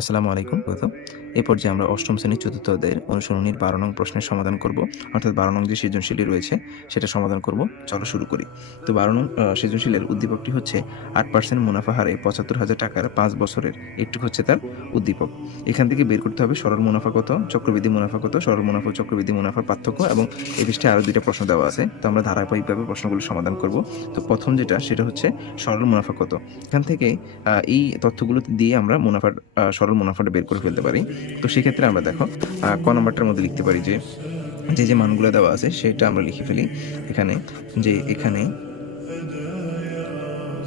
আসসালামু আলাইকুম। এই পর্যায়ে আমরা অষ্টম শ্রেণীর চতুর্থ অধ্যায়ের অনুসরণীর ১২ নং প্রশ্নের সমাধান করব। অর্থাৎ ১২ নং যে সৃজনশীলটি রয়েছে সেটা সমাধান করব। চলো শুরু করি। তো ১২ নং সৃজনশীলের উদ্দীপকটি হচ্ছে ৮% মুনাফা হারে ৳৭৫,০০০ ৫ বছরের একটু হচ্ছে তার উদ্দীপক। এখান থেকে বের করতে হবে সরল মুনাফা কত, চক্রবৃদ্ধি মুনাফা কত, সরল মুনাফা ও চক্রবৃদ্ধি মুনাফার পার্থক্য এবং এই পৃষ্ঠায় আরও ২ টা প্রশ্ন দেওয়া আছে। তো আমরা ধারাবাহিকভাবে প্রশ্নগুলো সমাধান করব। তো প্রথম যেটা সেটা হচ্ছে সরল মুনাফা কত। এখান থেকে এই তথ্যগুলো দিয়ে আমরা সরল মুনাফাটা বের করে ফেলতে পারি। তো সেক্ষেত্রে আমরা দেখো ক নাম্বারটার মধ্যে লিখতে পারি যে মানগুলো দেওয়া আছে সেটা আমরা লিখে ফেলি এখানে, যে এখানে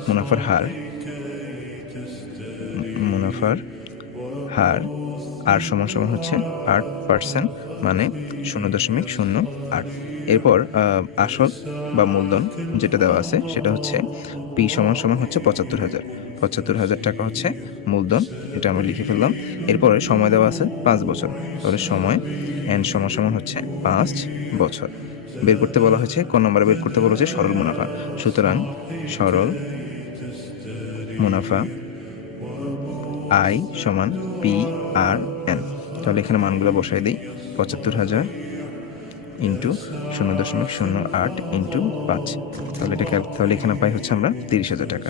মুনাফার হার আর সমান হচ্ছে ৮%, মানে ০.০৮। এরপর আসল বা মূলধন যেটা দেওয়া আছে সেটা হচ্ছে পি সমান হচ্ছে ৭৫,০০০ টাকা হচ্ছে মূলধন, এটা আমরা লিখে ফেললাম। এরপরে সময় দেওয়া আছে ৫ বছর, তাহলে সময় এন সমান হচ্ছে ৫ বছর। বের করতে বলা হয়েছে, ক নম্বরে বের করতে বলা হচ্ছে সরল মুনাফা। সুতরাং সরল মুনাফা আই সমান পি আর এন। তাহলে এখানে মানগুলো বসাই দিই। ৭৫,০০০ ইন্টু ০.০৮ ইন্টু ৫। তাহলে এখানে পাই হচ্ছে আমরা ৩০,০০০ টাকা।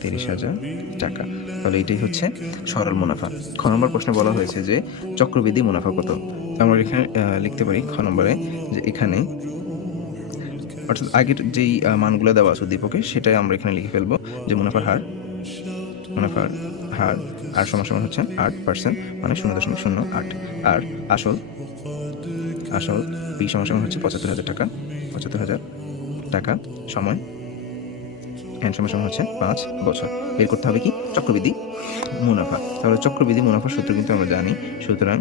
৩০,০০০ টাকা। তাহলে এটাই হচ্ছে সরল মুনাফা। খ নম্বর প্রশ্নে বলা হয়েছে যে চক্রবৃদ্ধি মুনাফা কত। আমরা এখানে লিখতে পারি খ নম্বরে যে এখানে অর্থাৎ আগের যেই মানগুলো দেওয়া আছে উদ্দীপকে সেটাই আমরা এখানে লিখে ফেলবো, যে মুনাফার হার আর সমান হচ্ছে ৮%, মানে ০.০৮। আর আসল পি সমান হচ্ছে ৭৫,০০০ টাকা, ৭৫,০০০ টাকা। সময় এন সমান হচ্ছে ৫ বছর। বের করতে হবে কি চক্রবৃদ্ধি মুনাফা। তাহলে চক্রবৃদ্ধি মুনাফার সূত্র কিন্তু আমরা জানি। সুতরাং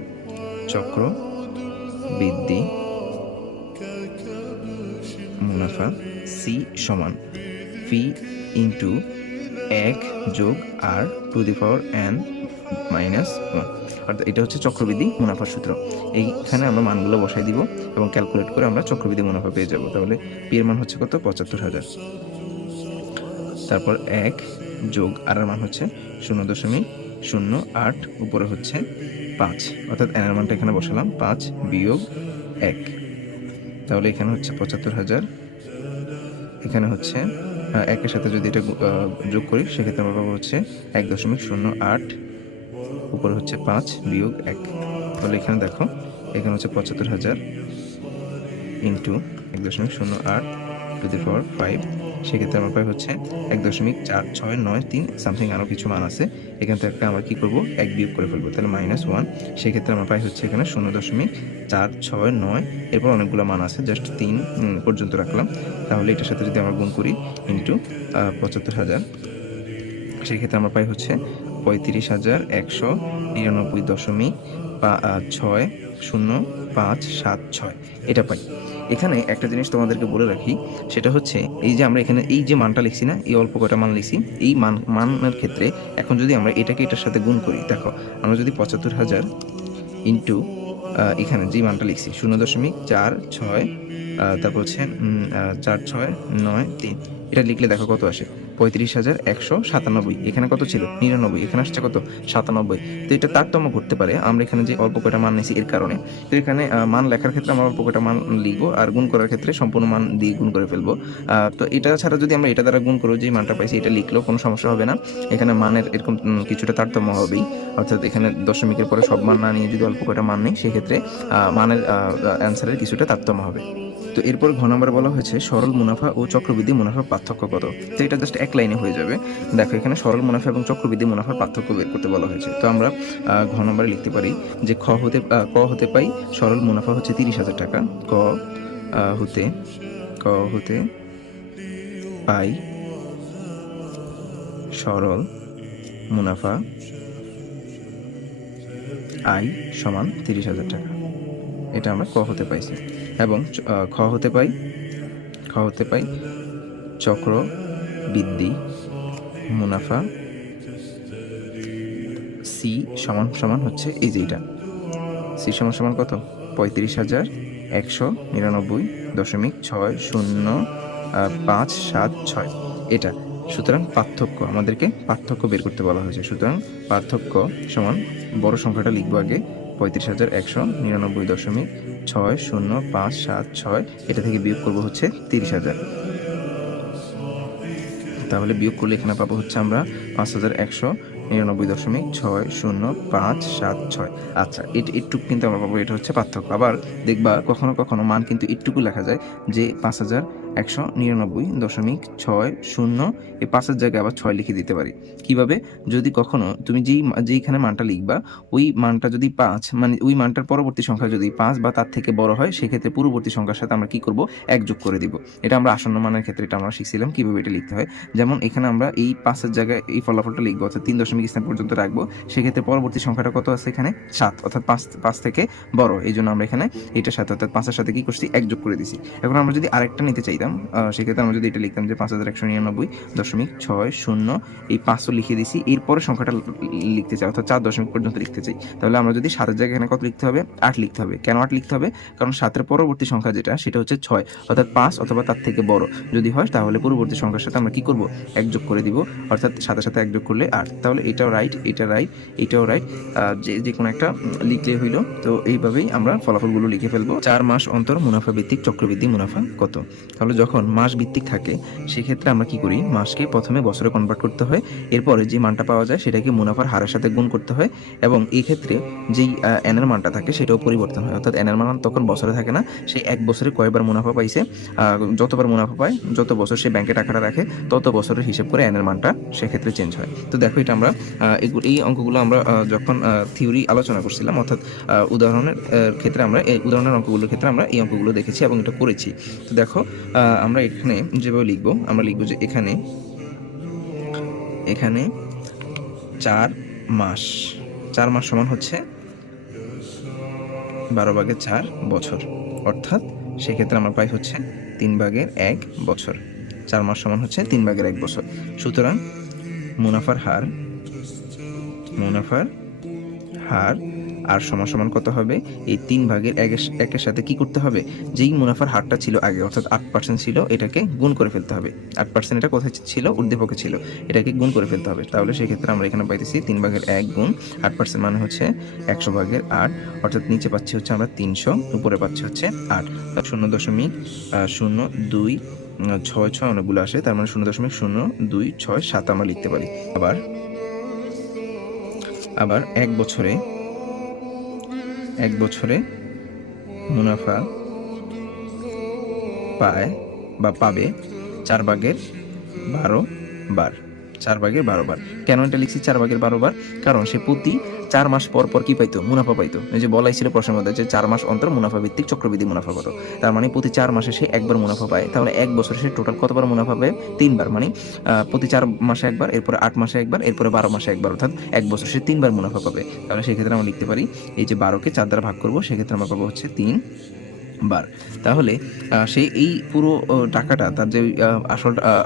চক্রবৃদ্ধি মুনাফা সি সমান পি ইন্টু ১ যোগ r to the power n minus 1। অর্থাৎ এটা হচ্ছে চক্রবৃদ্ধি মুনাফার সূত্র। এইখানে আমরা মানগুলো বসাই দিব এবং ক্যালকুলেট করে আমরা চক্রবৃদ্ধি মুনাফা পেয়ে যাব। তাহলে পি এর মান হচ্ছে কত, ৭৫,০০০। তারপর ১ যোগ আর এর মান হচ্ছে ০.০৮, উপরে হচ্ছে ৫, অর্থাৎ এন এর মানটা এখানে বসালাম ৫ বিয়োগ ১। তাহলে এখানে হচ্ছে ৭৫,০০০, এখানে হচ্ছে ১-এর সাথে যদি এটা যোগ করি সেক্ষেত্রে আমরা পাবো হচ্ছে ১.০৮, উপরে হচ্ছে ৫ বিয়োগ ১। তাহলে এখানে দেখো, এখানে হচ্ছে ৭৫,০০০ ইন্টু ১.০৮ টু দি পাওয়ার ৫। সেক্ষেত্রে আমার পাই হচ্ছে ১.৪৬৯৩ সামথিং, আরও কিছু মান আছে। এখান থেকে আমরা কী করবো, ১ বিয়োগ করে ফেলবো, তাহলে -1। সেক্ষেত্রে আমরা পাই হচ্ছে এখানে ০.৪৬৯। এরপর অনেকগুলো মান আছে, জাস্ট ৩ পর্যন্ত রাখলাম। তাহলে এটার সাথে যদি আমরা গুণ করি ইন্টু ৭৫,০০০, সেক্ষেত্রে আমরা পাই হচ্ছে ৩৫,১৯৯.৬০৫৭৬, এটা পাই। এখানে একটা জিনিস তোমাদেরকে বলে রাখি, সেটা হচ্ছে এই যে আমরা এখানে এই যে মানটা লিখছি না, এই অল্প কয়টা মান লিখছি, এই মানের ক্ষেত্রে এখন যদি আমরা এটাকে এটার সাথে গুণ করি, দেখো আমরা যদি ৭৫,০০০ ইন্টু এখানে যে মানটা লিখছি ০.৪৬, তারপর হচ্ছে ৪৬৯৩, এটা লিখলে দেখো কত আসে, ৩৫,১৯৭। এখানে কত ছিল, ৯৯, এখানে আসছে কত, ৯৭। তো এটা তারতম্য করতে পারে, আমরা এখানে যে অল্প কয়টা মান নিয়েছি এর কারণে। তো এখানে মান লেখার ক্ষেত্রে আমরা অল্প কয়টা মান লিখবো, আর গুণ করার ক্ষেত্রে সম্পূর্ণ মান দিয়ে গুণ করে ফেলবো। তো এটা ছাড়া যদি আমরা এটা দ্বারা গুণ করে যে মানটা পাইছি এটা লিখলেও কোনো সমস্যা হবে না। এখানে মানের এরকম কিছুটা তারতম্য হবেই, অর্থাৎ এখানে দশমিকের পরে সব মান না নিয়ে যদি অল্প কয়টা মান নেই সেক্ষেত্রে মানের অ্যান্সারের কিছুটা তারতম্য হবে। তো এরপর ঘ নম্বরে বলা হয়েছে সরল মুনাফা ও চক্রবৃদ্ধি মুনাফার পার্থক্য কত। তো এটা জাস্ট এক লাইনে হয়ে যাবে। দেখো এখানে সরল মুনাফা এবং চক্রবৃদ্ধি মুনাফার পার্থক্য বের করতে বলা হয়েছে। তো আমরা ঘ নম্বরে লিখতে পারি যে ক হতে পাই সরল মুনাফা হচ্ছে ৩০,০০০ টাকা। ক হতে পাই সরল মুনাফা আই সমান ৩০,০০০ টাকা। এটা আমরা ক হতে পাইছি। এবং খ হতে পাই চক্রবৃদ্ধি মুনাফা সি সমান হচ্ছে এই যে এটা, সি সমান কত, ৩৫,১৯৯.৬০৫৭৬। এটা সুতরাং পার্থক্য, আমাদেরকে পার্থক্য বের করতে বলা হয়েছে। সুতরাং পার্থক্য সমান বড় সংখ্যাটা লিখবো আগে 35,199.6057 এটা থেকে বিয়োগ করবো হচ্ছে 30,000। তাহলে বিয়োগ করলে এখানে পাবো হচ্ছে আমরা 5,199.6057। আচ্ছা, এটুকু কিন্তু আমরা পাবো, এটা হচ্ছে পার্থক্য। আবার দেখবা কখনো কখনো মান কিন্তু এটুকু লেখা যায় যে 5,199.60, এই 5-এর জায়গায় আবার 6 লিখে দিতে পারি। কিভাবে? যদি কখনো তুমি যেইখানে মানটা লিখবা ওই মানটা যদি 5, মানে ওই মানটার পরবর্তী সংখ্যা যদি 5 বা তার থেকে বড় হয়, সেক্ষেত্রে পূর্ববর্তী সংখ্যার সাথে আমরা কি করব? 1 যোগ করে দিব। এটা আমরা আসন্ন মানের ক্ষেত্রে এটা আমরা শিখছিলাম কিভাবে এটা লিখতে হয়। যেমন এখানে আমরা এই 5-এর জায়গায় এই ফলাফলটা লিখবো, অর্থাৎ 3 দশমিক স্থান পর্যন্ত রাখবো। সেক্ষেত্রে পরবর্তী সংখ্যাটা কত আছে এখানে? 7, অর্থাৎ 5 থেকে বড়। এই জন্য আমরা এখানে এটার সাথে অর্থাৎ 5-এর সাথে কি করছি? 1 যোগ করে দিছি। এখন আমরা যদি আরেকটা নিতে চাইতাম, সেক্ষেত্রে আমরা যদি এটা লিখতাম যে 5,199.60, এই 500 লিখে দিছি, এরপরে সংখ্যাটা লিখতে চাই অর্থাৎ 4 দশমিক পর্যন্ত লিখতে চাই, তাহলে আমরা যদি 7-এর জায়গায় এখানে কত লিখতে হবে? 8 লিখতে হবে। কেন 8 লিখতে হবে? কারণ 7-এর পরবর্তী সংখ্যা যেটা সেটা হচ্ছে 6, অর্থাৎ 5 অথবা তার থেকে বড় যদি হয়, তাহলে পূর্ববর্তী সংখ্যার সাথে আমরা কি করব? 1 যোগ করে দিব, অর্থাৎ 7-এর সাথে 1 যোগ করলে 8। তাহলে এটাও রাইট, এটা রাইট, এটাও রাইট, যে কোনো একটা লিখলে হইলো। তো এইভাবেই আমরা ফলাফলগুলো লিখে ফেলবো। 4 মাস অন্তর মুনাফা ভিত্তিক চক্রবৃদ্ধি মুনাফা কত? তাহলে যখন মাস ভিত্তিক থাকে সেক্ষেত্রে আমরা কি করি? মাসকে প্রথমে বছরে কনভার্ট করতে হয়, এরপরে যে মানটা পাওয়া যায় সেটাকে মুনাফার হারের সাথে গুণ করতে হয়, এবং এই ক্ষেত্রে যেই এনের মানটা থাকে সেটাও পরিবর্তন হয়, অর্থাৎ এনের মান তখন বছরে থাকে না, সেই এক বছরে কয়বার মুনাফা পাইছে, যতবার মুনাফা পায়, যত বছর সে ব্যাংকে টাকাটা রাখে, তত বছরের হিসেব করে এনের মানটা সেক্ষেত্রে চেঞ্জ হয়। তো দেখো এটা আমরা এই অঙ্কগুলো আমরা যখন থিওরি আলোচনা করছিলাম, অর্থাৎ উদাহরণের ক্ষেত্রে আমরা এই উদাহরণের অঙ্কগুলোর ক্ষেত্রে আমরা এই অঙ্কগুলো দেখেছি এবং এটা করেছি। তো দেখো আমরা এখানে যেভাবে লিখবো, আমরা লিখবো যে এখানে 4 মাস সমান হচ্ছে 12/4 বছর, অর্থাৎ সেক্ষেত্রে আমার পাই হচ্ছে 3/1 বছর। 4 মাস সমান হচ্ছে 3/1 বছর। সুতরাং মুনাফার হার আর সমান কত হবে? এই 3/1 সাথে কি করতে হবে? যেই মুনাফার হারটা ছিল আগে, অর্থাৎ 8% ছিল, এটাকে গুণ করে ফেলতে হবে। 8% এটা কোথায় ছিল? উর্ধ্বপক্ষে ছিল, এটাকে গুণ করে ফেলতে হবে। তাহলে সেই ক্ষেত্রে আমরা এখানে পাইতেছি 3/1 গুণ 8% মানে হচ্ছে 100/8, অর্থাৎ নিচে পাচ্ছি হচ্ছে আমরা 300, উপরে পাচ্ছি হচ্ছে 8। 0.0266 অনেকগুলো আসে, তার মানে 0.0267 আমরা লিখতে পারি। আবার এক বছরে মুনাফা পায় বা পাবে 4/12 বার। 4/12 বার। কেন এটা লিখছি 4/12 বার? কারণ সে প্রতি 4 মাস পর পর কি পাইতো? মুনাফা পাইতো। এই যে বলাই ছিল প্রশ্নের মধ্যে যে 4 মাস অন্তর মুনাফা ভিত্তিক চক্রবৃদ্ধি মুনাফা কত? তার মানে প্রতি 4 মাসে সে একবার মুনাফা পায়। তাহলে এক বছরে সে টোটাল কতবার মুনাফা পায়? 3 বার। মানে প্রতি 4 মাসে একবার, এরপরে 8 মাসে একবার, এরপরে 12 মাসে একবার, অর্থাৎ এক বছর সে 3 বার মুনাফা পাবে। তাহলে সেই ক্ষেত্রে আমরা লিখতে পারি এই যে 12কে 4 দ্বারা ভাগ করব, সেক্ষেত্রে আমরা পাবো হচ্ছে 3 বার। তাহলে সে এই পুরো টাকাটা, তার যে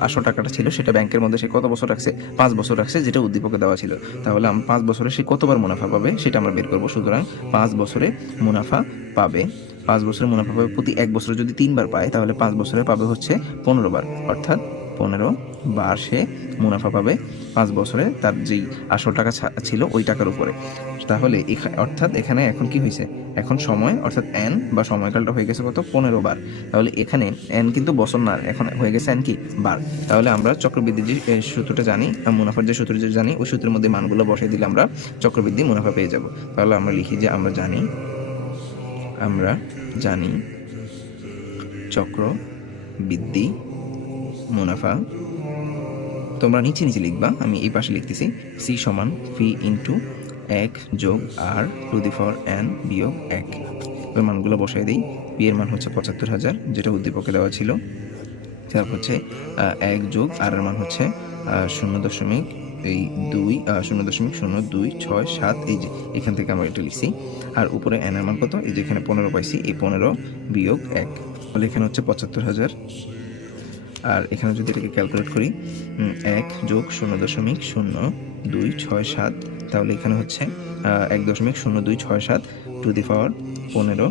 আসল টাকাটা ছিল, সেটা ব্যাংকের মধ্যে সে কত বছর রাখছে? 5 বছর রাখছে, যেটা উদ্দীপকে দেওয়া ছিল। তাহলে 5 বছরে সে কতবার মুনাফা পাবে সেটা আমরা বের করব। সুতরাং 5 বছরে মুনাফা পাবে, প্রতি এক বছরে যদি 3 বার পায়, তাহলে 5 বছরে পাবে হচ্ছে 15 বার, অর্থাৎ 15 বার সে মুনাফা পাবে 5 বছরে তার যেই আসল টাকা ছিল ওই টাকার উপরে। তাহলে অর্থাৎ এখানে এখন কি হয়েছে? এখন সময়, অর্থাৎ এন বা সময়কালটা হয়ে গেছে কত? 15 বার। তাহলে এখানে এন কিন্তু বছর না, এখন হয়ে গেছে এন কি? বার। তাহলে আমরা চক্রবৃদ্ধির যে সূত্রটা জানি, মুনাফার যে সূত্রটা জানি, ওই সূত্রের মধ্যে মানগুলো বসাই দিলে আমরা চক্রবৃদ্ধি মুনাফা পেয়ে যাব। তাহলে আমরা লিখি যে আমরা জানি চক্রবৃদ্ধি মুনাফা, তোমরা নিচে লিখবা, আমি এই পাশে লিখতেছি, সি সমান ফি ইন্টু 1 যোগ r to the power n বিয়োগ 1। ওই মানগুলো বসাই দিই। পি এর মান হচ্ছে 75,000, যেটা উদ্দীপকে দেওয়া ছিল। তারপর হচ্ছে 1 যোগ আর এর মান হচ্ছে 0.0267, এই যে এখান থেকে আমরা এটা লিখছি। আর উপরে n এর মান কত? এই যে এখানে 15 পাইছি, এই 15 বিয়োগ 1, তাহলে এখানে হচ্ছে 75,000। আর এখানে যদি এটাকে ক্যালকুলেট করি, 1 যোগ 0.0267, তাহলে এখানে হচ্ছে 1.0267 টু দি পাওয়ার 15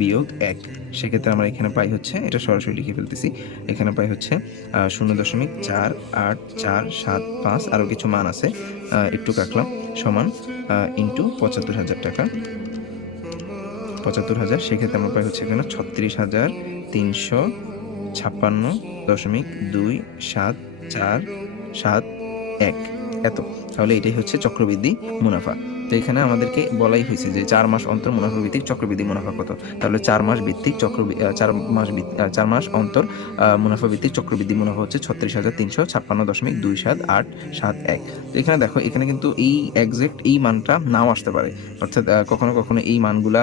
বিয়োগ 1, সেক্ষেত্রে আমরা এখানে পাই হচ্ছে, এটা সরাসরি লিখে ফেলতেছি, এখানে পাই হচ্ছে 0.4475, আরও কিছু মান আছে একটু কাটলাম, সমান ইন্টু ৭৫,০০০ টাকা, ৭৫,০০০, সেক্ষেত্রে আমরা পাই হচ্ছে এখানে ৩৬,৩৫৬.২৭৪৭১ এত। তাহলে এটাই হচ্ছে চক্রবৃদ্ধি মুনাফা। তো এখানে আমাদেরকে বলাই হয়েছে যে 4 মাস অন্তর মুনাফা ভিত্তিক চক্রবৃদ্ধি মুনাফা কত। তাহলে 4 মাস ভিত্তিক 4 মাস অন্তর মুনাফা ভিত্তিক চক্রবৃদ্ধি মুনাফা হচ্ছে ৩৬,৩৫৬.২৭৮৭১। তো এখানে দেখো, এখানে কিন্তু এই এক্সাক্ট এই মানটা নাও আসতে পারে, অর্থাৎ কখনো কখনো এই মানগুলা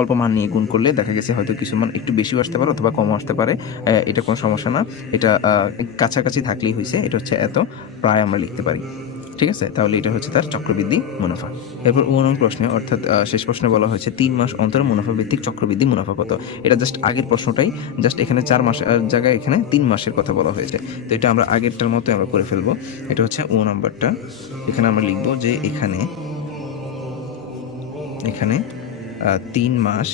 অল্প মান নিয়ে গুণ করলে দেখা গেছে হয়তো কিছু মান একটু বেশিও আসতে পারে অথবা কমও আসতে পারে, এটা কোনো সমস্যা না, এটা কাছাকাছি থাকলেই হয়েছে, এটা হচ্ছে এত, প্রায় আমরা লিখতে পারি। ঠিক আছে, তাহলে এটা হচ্ছে তার চক্রবৃদ্ধি মুনাফা। এরপর 9 প্রশ্নে, অর্থাৎ শেষ প্রশ্নে বলা হয়েছে 3 মাস অন্তর মুনাফা ভিত্তিক চক্রবৃদ্ধি মুনাফা কত। এটা জাস্ট আগের প্রশ্নটাই, জাস্ট এখানে 4 মাস জায়গায় এখানে 3 মাসের কথা বলা হয়েছে। তো এটা আমরা আগেরটার মতো আমরা করে ফেলবো। এটা হচ্ছে 9 এখানে আমরা লিখবো যে এখানে 3 মাস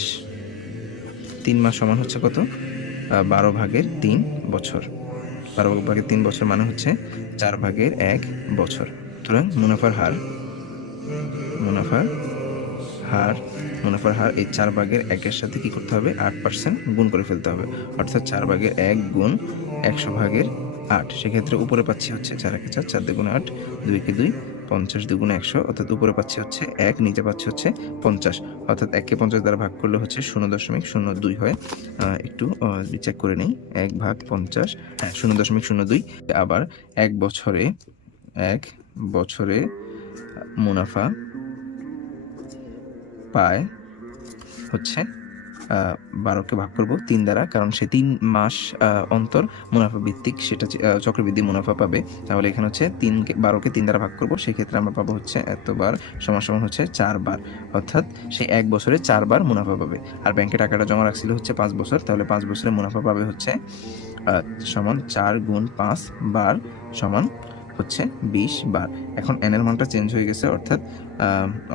সমান হচ্ছে কত, 12/3 বছর, 12/3 বছর মানে হচ্ছে 4/1 বছর। সুতরাং মুনাফার হার এই 4/1 সাথে কি করতে হবে, 8% গুণ করে ফেলতে হবে, অর্থাৎ 4/1 গুণ 100/8। সেক্ষেত্রে উপরে পাচ্ছি হচ্ছে 4 × 4, 4 × 2 = 8, 2 × 2 = 50, 2 × 100, অর্থাৎ উপরে পাচ্ছি হচ্ছে 1, নিচে পাচ্ছি হচ্ছে 50, অর্থাৎ 1কে 50 দ্বারা ভাগ করলে হচ্ছে 0.02 হয়। একটু চেক করে নেই, 1/50, হ্যাঁ 0.02। আবার 1 বছরে মুনাফা পায় হচ্ছে 12কে ভাগ করব 3 দ্বারা, কারণ সে 3 মাস অন্তর মুনাফা ভিত্তিক সেটা চক্রবৃদ্ধি মুনাফা পাবে। তাহলে এখানে হচ্ছে 12কে 3 দ্বারা ভাগ করব, সেক্ষেত্রে আমরা পাবো হচ্ছে এতবার সমান হচ্ছে 4 বার, অর্থাৎ সে 1 বছরে 4 বার মুনাফা পাবে। আর ব্যাংকে টাকাটা জমা রাখছিল হচ্ছে 5 বছর, তাহলে 5 বছরে মুনাফা পাবে হচ্ছে সমান 4 গুণ 5 বার সমান হচ্ছে 20 বার। এখন n এর মানটা চেঞ্জ হয়ে গেছে,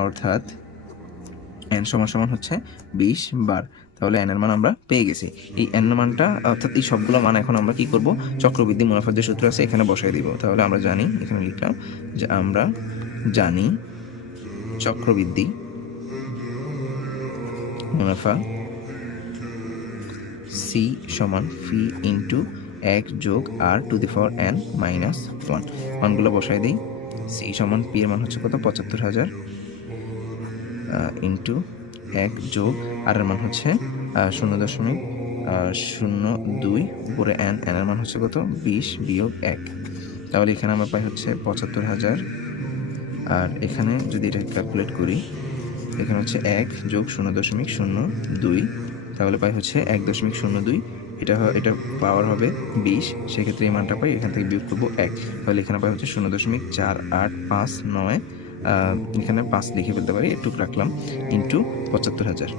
অর্থাৎ n সমান হচ্ছে 20 বার। তাহলে n এর মান আমরা পেয়ে গেছি। এই n এর মানটা, অর্থাৎ এই সবগুলো মান এখন আমরা কি করব, চক্রবৃদ্ধি মুনাফার যে সূত্র আছে এখানে বসাই দিব। তাহলে আমরা জানি, এখানে লিখলাম যে আমরা জানি চক্রবৃদ্ধি মুনাফা C সমান ফি ইন্টু 1 যোগ r⁴n-1। মানগুলো বসাই দিই। C সমান পি এর মান হচ্ছে কত, ৭৫,০০০, ইন্টু 1 যোগ আর এর মান হচ্ছে 0.02, উপরে n এর মান হচ্ছে কত, 20 বিয়োগ 1। তাহলে এখানে আমরা পাই হচ্ছে ৭৫,০০০, আর এখানে যদি এটা ক্যালকুলেট করি, এখানে হচ্ছে 1 যোগ 0.02, তাহলে পাই হচ্ছে 1.02। এটা পাওয়ার হবে 20, সেক্ষেত্রে এই মানটা পাই, এখান থেকে বিয়োগ করবো 1, তাহলে এখানে পাই হচ্ছে 0.4859, এখানে 5 লিখে ফেলতে পারি, একটু রাখলাম, ইন্টু ৭৫,০০০।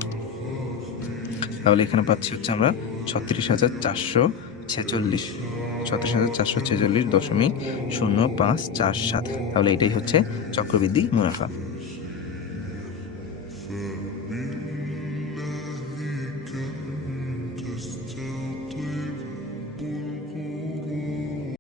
তাহলে এখানে পাচ্ছি হচ্ছে আমরা ৩৬,৪46.0547। তাহলে এটাই হচ্ছে চক্রবৃদ্ধি মুনাফা।